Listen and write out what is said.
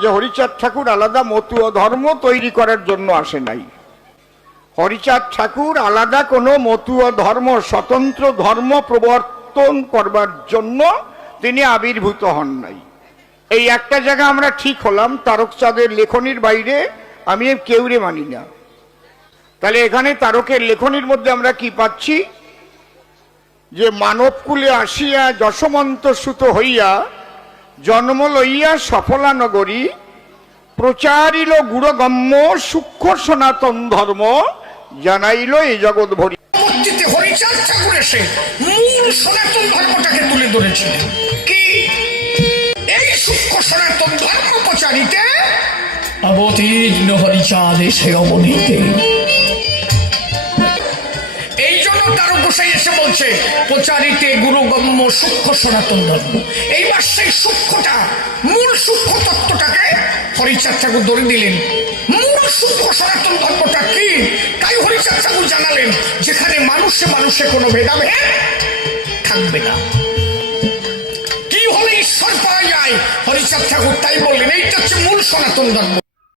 যে হরিচাঁদ ঠাকুর আলাদা মতুয়া ধর্ম তৈরি করার জন্য আসে নাই। হরিচাঁদ ঠাকুর আলাদা কোনো মতুয়া ধর্ম, স্বতন্ত্র ধর্ম প্রবর্তন করবার জন্য তিনি আবির্ভূত হন নাই। এই একটা জায়গা আমরা ঠিক হলাম, তারকচাঁদের লেখনির বাইরে আমি কেউরে মানি না। তাহলে এখানে তারকের লেখনির মধ্যে আমরা কি পাচ্ছি? যে মানবকুলে আসিয়া যশমন্ত সুত হইয়া জন্ম লইয়া সফলা নগরী প্রচারিল গুরগম্য সূক্ষ্ম সনাতন ধর্ম জানাইল এই জগৎ ভরি। হরিচাঁদ ঠাকুর এসে মূল সনাতন ধর্মটাকে তুলে ধরেছিলেন। কি এই সূক্ষ্ম সনাতন ধর্ম প্রচারিতে অবতীর্ণ হরিচাঁদ এসে অবনীতে। এই জন্য তার গোসাই এসে বলছে প্রচারিতে গুরুগম্য সূক্ষ্ম সনাতন ধর্ম। এইবার সেই সূক্ষ্মটা, মূল সূক্ষ্ম তত্ত্বটাকে হরিচাঁদ ঠাকুর ধরে দিলেন। মূল সূক্ষ্ম সনাতন ধর্মটা কি তাই হরিচাঁদ ঠাকুর জানালেন, যেখানে মানুষে মানুষে কোনো ভেদাভেদ থাকবে না। কি হলে ঈশ্বর পাওয়া যায়, হরিচাঁদ ঠাকুর তাই বললেন এইটা হচ্ছে মূল সনাতন ধর্ম।